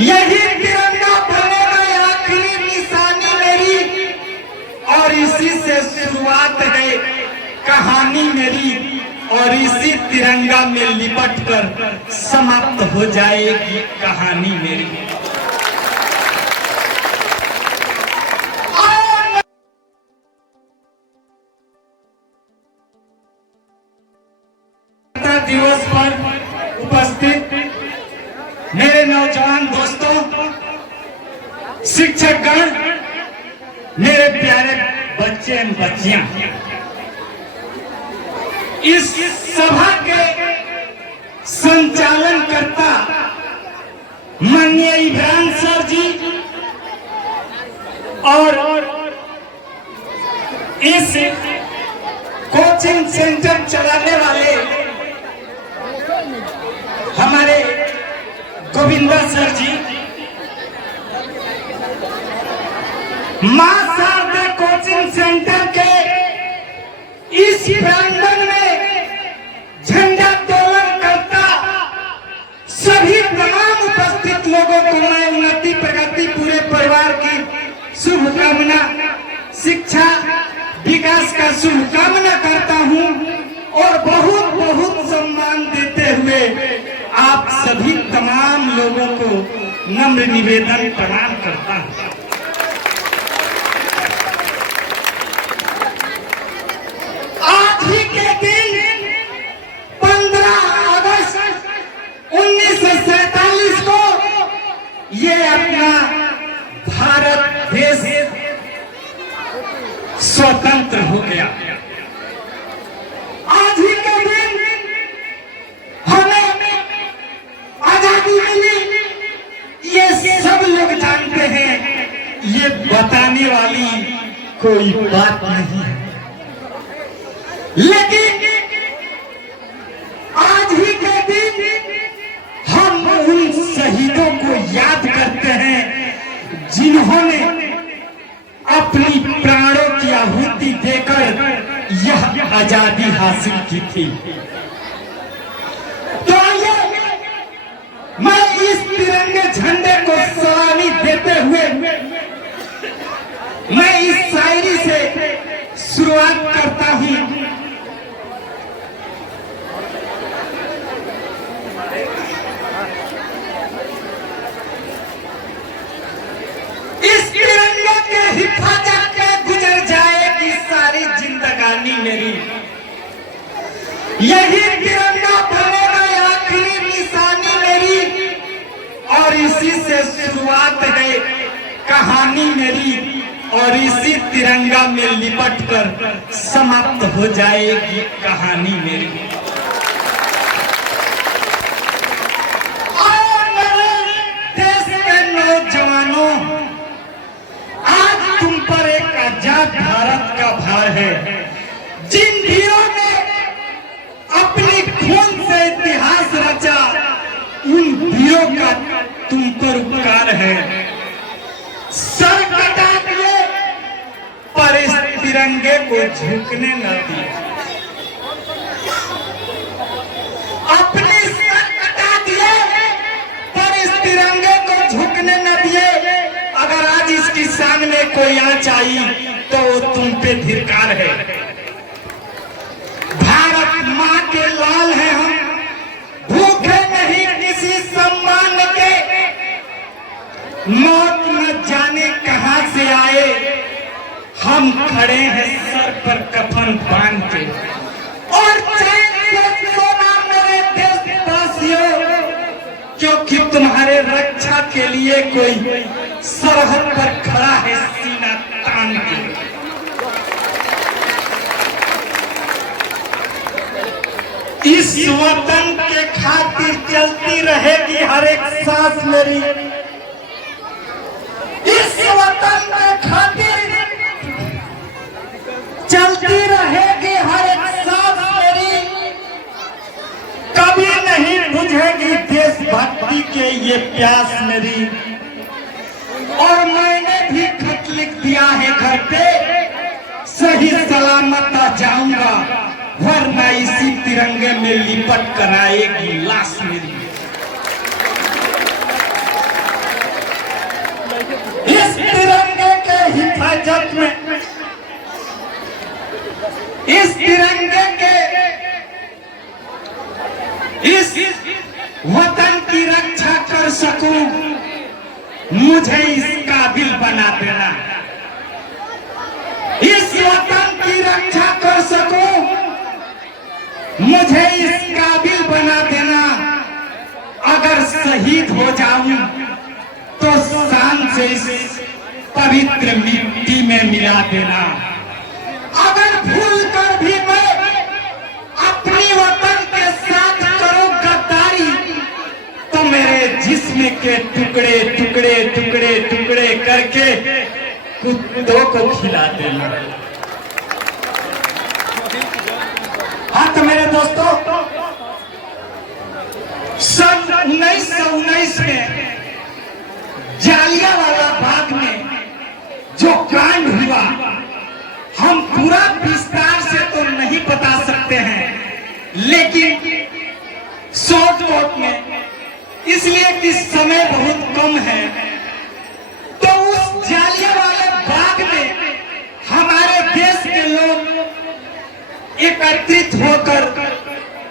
यही तिरंगा बनेगा आखिरी निशानी मेरी, और इसी से शुरुआत है कहानी मेरी, और इसी तिरंगा में लिपट कर समाप्त हो जाएगी कहानी मेरी। दिवस पर उपस्थित मेरे नौजवान दोस्तों, शिक्षकगण, मेरे प्यारे बच्चे एवं बच्चियां, इस सभा के संचालन करता माननीय इब्राहिम सर जी और इस कोचिंग सेंटर चलाने वाले हमारे गोविंदा सर जी, मां शारदा कोचिंग सेंटर के इस प्रांगण में झंडा तोलन करता सभी तमाम उपस्थित लोगों को मैं उन्नति प्रगति पूरे परिवार की शुभकामना, शिक्षा विकास का शुभकामना करता हूं, और बहुत बहुत सम्मान देते हुए आप सभी तमाम लोगों को नम्र निवेदन प्रदान करता हूं। आज ही के दिन 15 अगस्त 1947 को ये अपना भारत देश स्वतंत्र हो गया। आज ही के दिन हमें आजादी मिली, ये सब लोग जानते हैं, ये बताने वाली कोई बात नहीं है। लेकिन आज ही के दिन हम उन शहीदों को याद करते हैं जिन्होंने अपनी प्राणों की आहुति देकर यह आजादी हासिल की थी। तो आइए मैं इस तिरंगे झंडे को सलामी देते हुए मैं इस शायरी से शुरुआत करता हूं। इस तिरंगे के हिफाजत के गुजर जाएगी सारी जिंदगानी मेरी, यही तिरंगा बनेगा आखिरी निशानी मेरी, और इसी से शुरुआत है कहानी मेरी, और इसी तिरंगा में लिपट कर समाप्त हो जाएगी कहानी मेरी। और मेरे देश के नौजवानों, आज तुम पर एक आजाद भारत का भार है। जिन वीरों ने अपनी खून से इतिहास रचा, उन वीरों का तुम पर उपकार है। सर कटा दिए पर इस तिरंगे को झुकने न दिए, अपनी सर कटा दिए पर इस तिरंगे को झुकने न दिए। अगर आज इसके सामने कोई आंच आई तो वो तुम पे धिक्कार है। भारत माँ के लाल हैं हम, भूखे नहीं किसी सम्मान के, मौत न जाने कहां से आए, हम खड़े हैं सर पर कफन बांध के, और चैन से सोना मेरे देशवासियों, क्योंकि तुम्हारे रक्षा के लिए कोई सरहद पर खड़ा है सीना तान के। इस वतन के खातिर चलती रहेगी हर एक सांस मेरी, इस वतन के खातिर चलती रहेगी हर एक सांस मेरी, कभी नहीं बुझेगी देशभक्ति के ये प्यास मेरी। और मैंने भी खत लिख दिया है घर पे, सही सलामत आ जाऊंगा, वरना इसी तिरंगे में लिपट कर आएगी लाश मेरी। हिफाजत में, इस तिरंगे के, इस वतन की रक्षा कर सकूं, मुझे इस काबिल बना देना। इस वतन की रक्षा कर सकूं, मुझे इस काबिल बना देना। अगर शहीद हो जाऊं तो शान से इस पवित्र मिट्टी में मिला देना। अगर भूल कर भी मैं अपनी वतन के साथ करूं गद्दारी, तो मेरे जिस्म के टुकड़े टुकड़े टुकड़े टुकड़े करके कुत्तों को खिला देना। हाँ तो मेरे दोस्तों, सन 1919 में जालियांवाला बाग में जो कांड हुआ, हम पूरा विस्तार से तो नहीं बता सकते हैं, लेकिन शॉर्ट नोट में, इसलिए कि समय बहुत कम है, तो उस जालियांवाला बाग में हमारे देश के लोग एकत्रित होकर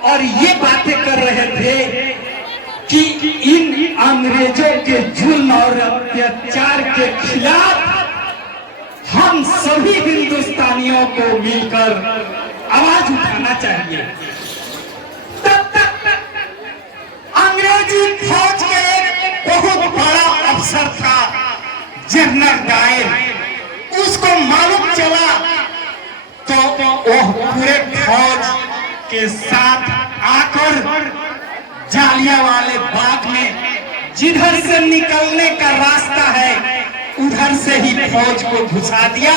और ये बातें कर रहे थे कि इन अंग्रेजों के जुल्म और अत्याचार के खिलाफ हम सभी हिंदुस्तानियों को मिलकर आवाज उठाना चाहिए। तब तक अंग्रेजी फौज के एक बहुत बड़ा अफसर था जनरल डायर, उसको मालूम चला तो वह पूरे फौज के साथ आकर जालियांवाले बाग में जिधर से निकलने का रास्ता है उधर से ही फौज को घुसा दिया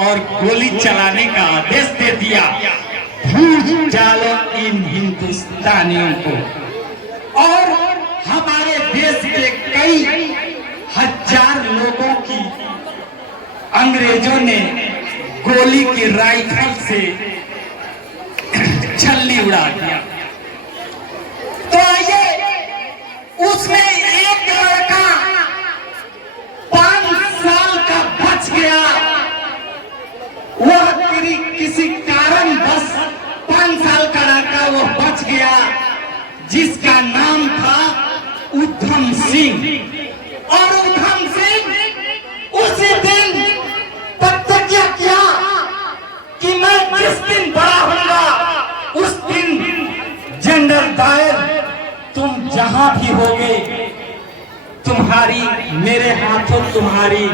और गोली चलाने का आदेश दे दिया। भूल डालो इन हिंदुस्तानियों को। और हमारे देश के कई हजार लोगों की अंग्रेजों ने गोली की राइफल से छल्ली उड़ा दिया। तो आइए, उसमें एक लड़का 5 साल का बच गया। वह किसी कारण बस 5 साल का लड़का वो बच गया, जिसका नाम था उधम सिंह। और उधम सिंह उसी दिन प्रतिज्ञा किया कि मैं जिस दिन बड़ा होऊंगा उस दिन जनरल डायर तुम जहां भी होगे, तुम्हारी मेरे हाथों तुम्हारी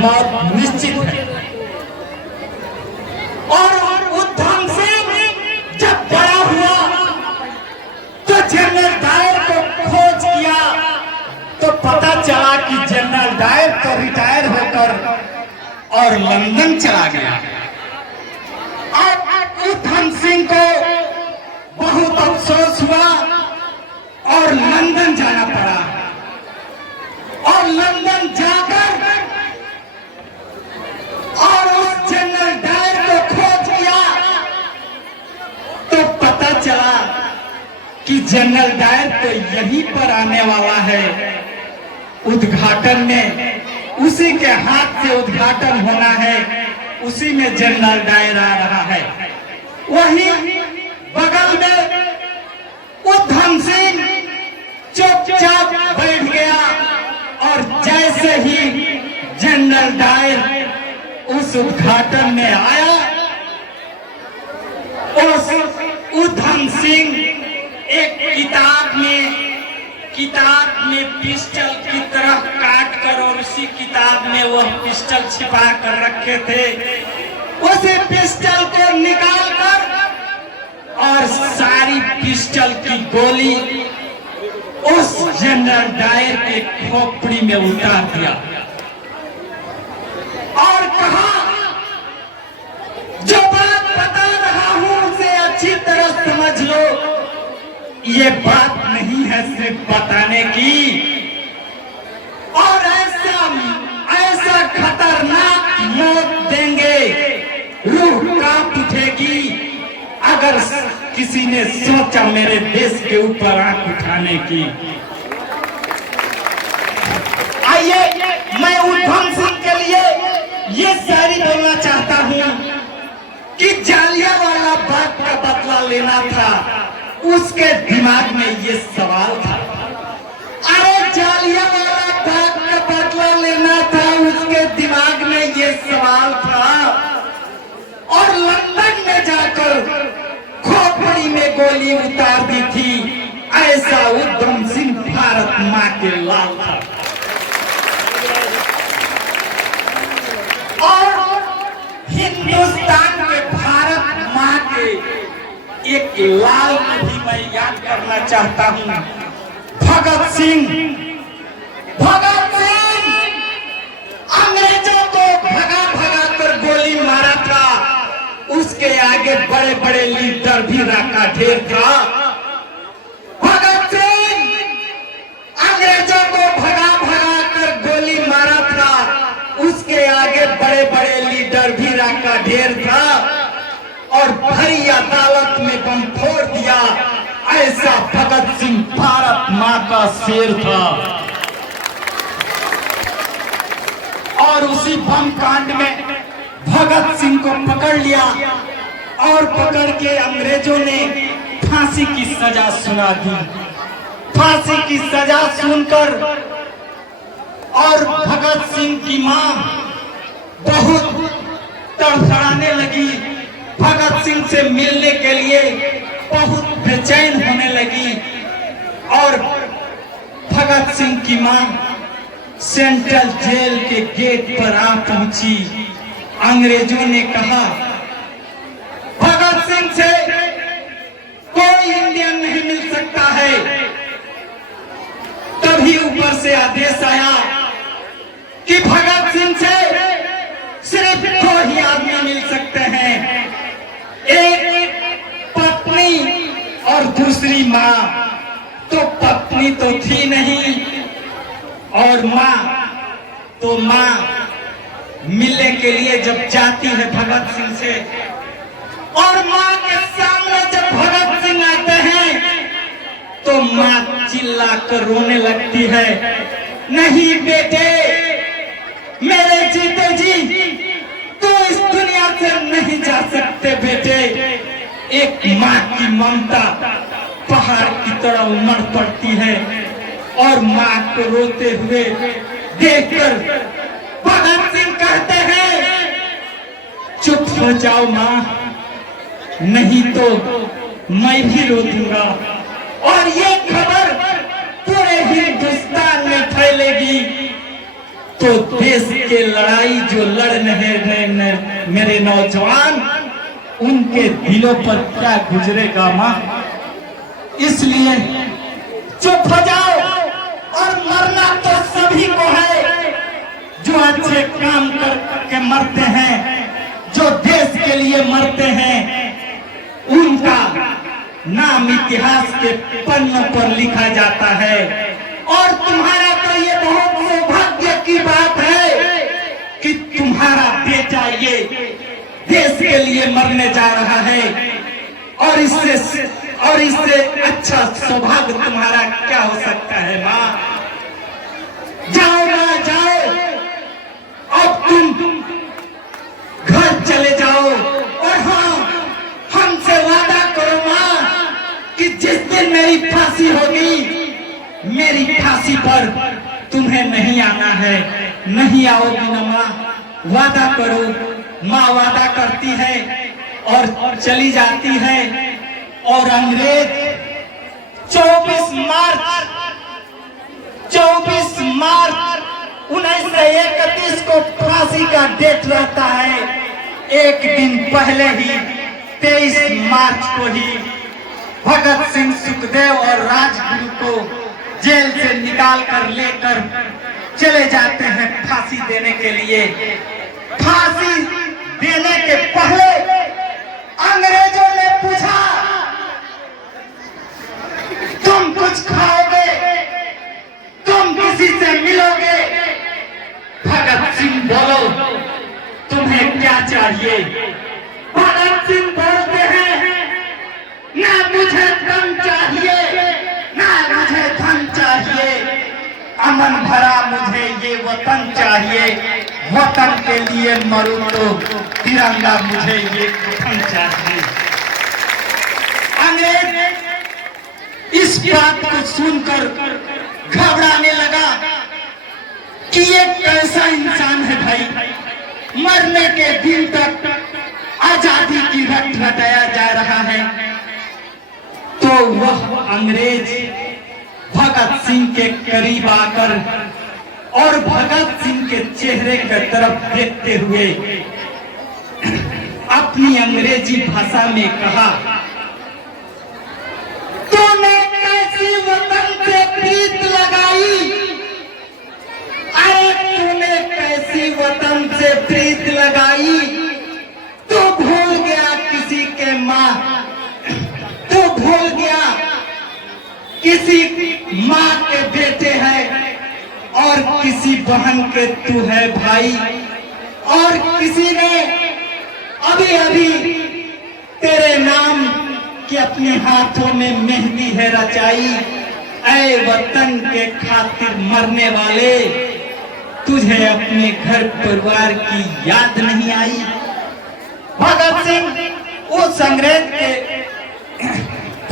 मौत निश्चित है। और उधम सिंह जब बड़ा हुआ तो जनरल डायर को खोज किया तो पता चला कि जनरल डायर तो रिटायर होकर और लंदन चला गया। और उधम सिंह को बहुत अफसोस हुआ और लंदन जाना पड़ा। और लंदन जाकर और उस जनरल डायर को खोज किया तो पता चला कि जनरल डायर तो यहीं पर आने वाला है उद्घाटन में, उसी के हाथ से उद्घाटन होना है, उसी में जनरल डायर आ रहा है। वहीं बगल में उधम सिंह चुपचाप बैठ गया और जैसे ही जनरल डायर उस उद्घाटन में आया, उस उधम सिंह एक किताब में पिस्टल की तरह काट कर और उसी किताब में वह पिस्टल छिपा कर रखे थे, उसी पिस्टल को निकाल कर और सारी पिस्टल की गोली उस जनरल डायर के खोपड़ी में उतार दिया और कहा, जो बात बता रहा हूं उसे अच्छी तरह समझ लो, ये बात नहीं है सिर्फ बताने की। और ऐसा खतरनाक मौत देंगे, रूह कांप उठेगी अगर किसी ने सोचा मेरे देश के ऊपर आंख उठाने की। आइए मैं उधम सिंह लिए ये शायरी बोलना चाहता हूँ कि जालियांवाला बाग का बदला लेना था, उसके दिमाग में ये सवाल था। अरे जालियांवाला बाग का बदला लेना था, उसके दिमाग में ये सवाल था। और लंदन में जाकर खोपड़ी में गोली उतार दी थी, ऐसा उधम सिंह भारत माँ के लाल था। और हिंदुस्तान में भारत माँ के एक लाल को भी मैं याद करना चाहता हूँ, भगत सिंह। भगत सिंह अंग्रेजों को भगा भगा कर गोली मारा था, उसके आगे बड़े बड़े लीडर भी रखा ढेर था। भगत सिंह अंग्रेजों को भगा भगा कर गोली मारा था, उसके आगे बड़े बड़े लीडर भी रखा ढेर था। और भरी अदालत में बम फोड़ दिया, ऐसा भगत सिंह भारत माँ का शेर था। और उसी बम कांड में भगत सिंह को पकड़ लिया और पकड़ के अंग्रेजों ने फांसी की सजा सुना दी। फांसी की सजा सुनकर और भगत सिंह की मां बहुत तड़फड़ाने लगी, भगत सिंह से मिलने के लिए बहुत बेचैन होने लगी। और भगत सिंह की मां सेंट्रल जेल के गेट पर आ पहुंची। अंग्रेजों ने कहा भगत सिंह से कोई इंडियन नहीं मिल सकता है। तभी ऊपर से आदेश आया कि भगत सिंह से सिर्फ दो ही आदमी मिल सकते हैं, एक पत्नी और दूसरी माँ। तो पत्नी तो थी नहीं और माँ तो माँ मिलने के लिए जब जाती है भगत सिंह से, और माँ के सामने जब भगत सिंह आते हैं तो माँ चिल्ला कर रोने लगती है, नहीं बेटे, मेरे जीते जी तू इस दुनिया से नहीं जा सकते बेटे। एक माँ की ममता पहाड़ की तरह उमड़ पड़ती है और माँ को रोते हुए देखकर भगत सिंह कहते हैं चुप हो जाओ माँ, नहीं तो मैं भी रो दूंगा और ये खबर पूरे हिंदुस्तान में फैलेगी तो देश के लड़ाई जो लड़ रहे मेरे नौजवान, उनके दिलों पर क्या गुजरेगा माँ। इसलिए चुप हो जाओ, और मरना तो सभी को है। जो अच्छे काम करके मरते हैं, जो देश के लिए मरते हैं, उनका नाम इतिहास के पन्नों पर लिखा जाता है। और तुम्हारा तो ये बहुत सौभाग्य की बात है कि तुम्हारा बेटा ये देश के लिए मरने जा रहा है। और इससे अच्छा सौभाग्य तुम्हारा क्या हो सकता है माँ। जाओ माँ जाओ, अब तुम घर चले जाओ। और हाँ, हमसे वादा करो माँ कि जिस दिन मेरी फांसी होगी, मेरी फांसी पर तुम्हें नहीं आना है। नहीं आओगी ना माँ, वादा करो। माँ वादा करती है और चली जाती है। और अंग्रेज 24 मार्च 1931 को फांसी का डेट रहता है। एक दिन पहले ही 23 मार्च को ही भगत सिंह, सुखदेव और राजगुरु को जेल से निकाल कर लेकर चले जाते हैं फांसी देने के लिए। फांसी देने के पहले अंग्रेजों ने पूछा, तुम कुछ खाओगे, तुम किसी से मिलोगे? भगत सिंह बोलो, तुम्हें क्या चाहिए? भगत सिंह बोलते हैं, ना मुझे धन चाहिए, ना मुझे धन चाहिए, अमन भरा मुझे ये वतन चाहिए, वतन के लिए मरूं तो तिरंगा मुझे ये वतन चाहिए। अंग्रेज इस बात को सुनकर घबराने लगा कि ये कैसा इंसान है भाई, मरने के दिन तक आजादी की रट रटाया जा रहा है। तो वह अंग्रेज भगत सिंह के करीब आकर और भगत सिंह के चेहरे की तरफ देखते हुए अपनी अंग्रेजी भाषा में कहा, तूने कैसी वतन से प्रीत लगाई, अरे तूने कैसी वतन से प्रीत लगाई, तू भूल गया किसी के माँ, तू भूल गया किसी माँ के बेटे हैं और किसी बहन के तू है भाई, और किसी ने अभी अभी तेरे नाम की अपने हाथों में मेहंदी है रचाई। ऐ वतन के खातिर मरने वाले, तुझे अपने घर परिवार की याद नहीं आई। भगत सिंह उस अंग्रेज के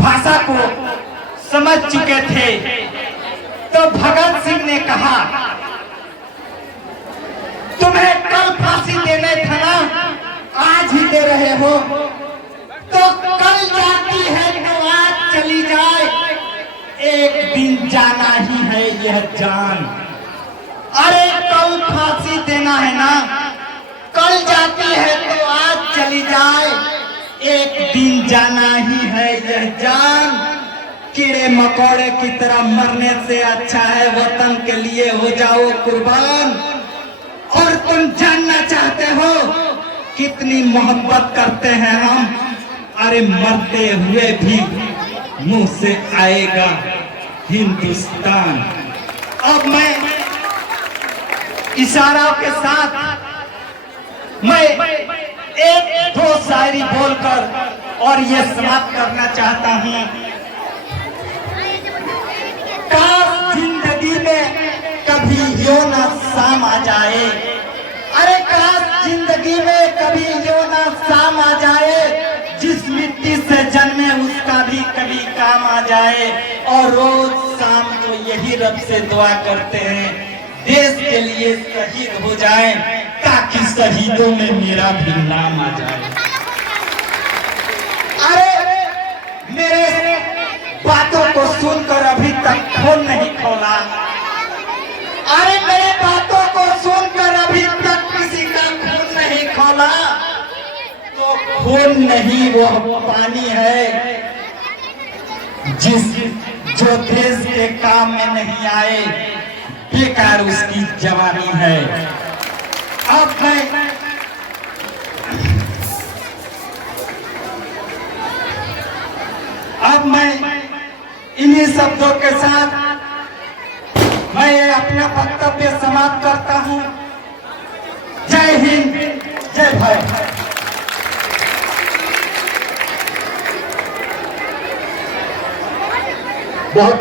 भाषा को समझ चुके थे, तो भगत सिंह ने कहा, तुम्हें कल फांसी देने था ना, आज ही दे रहे हो, तो कल जाती है तो आज चली जाए, एक दिन जाना ही है यह जान। अरे कल फांसी देना है ना, कल जाती है तो आज चली जाए, एक दिन जाना ही है यह जान। कीड़े मकोड़े की तरह मरने से अच्छा है वतन के लिए हो जाओ कुर्बान। और तुम जानना चाहते हो कितनी मोहब्बत करते हैं हम, अरे मरते हुए भी मुंह से आएगा हिंदुस्तान। अब मैं इशारों के साथ मैं एक दो शायरी बोलकर और ये समाप्त करना चाहता हूँ। काश जिंदगी में कभी यो ना शाम आ जाए, अरे काश जिंदगी में कभी यो ना शाम आ जाए, जिस मिट्टी से जन्मे उसका भी कभी काम आ जाए। और रोज शाम को यही रब से दुआ करते हैं, देश के लिए शहीद हो जाए ताकि शहीदों में मेरा भी नाम आ जाए। अरे मेरे बातों को सुनकर अभी तक खून नहीं खोला, अरे मेरे बातों को सुनकर अभी तक किसी का खून नहीं खोला, तो खून नहीं वो पानी है जो देश के काम में नहीं आए, बेकार उसकी जवानी है। अब मैं इन्हीं शब्दों के साथ मैं अपना वक्तव्य समाप्त करता हूं। जय हिंद, जय भारत। बहुत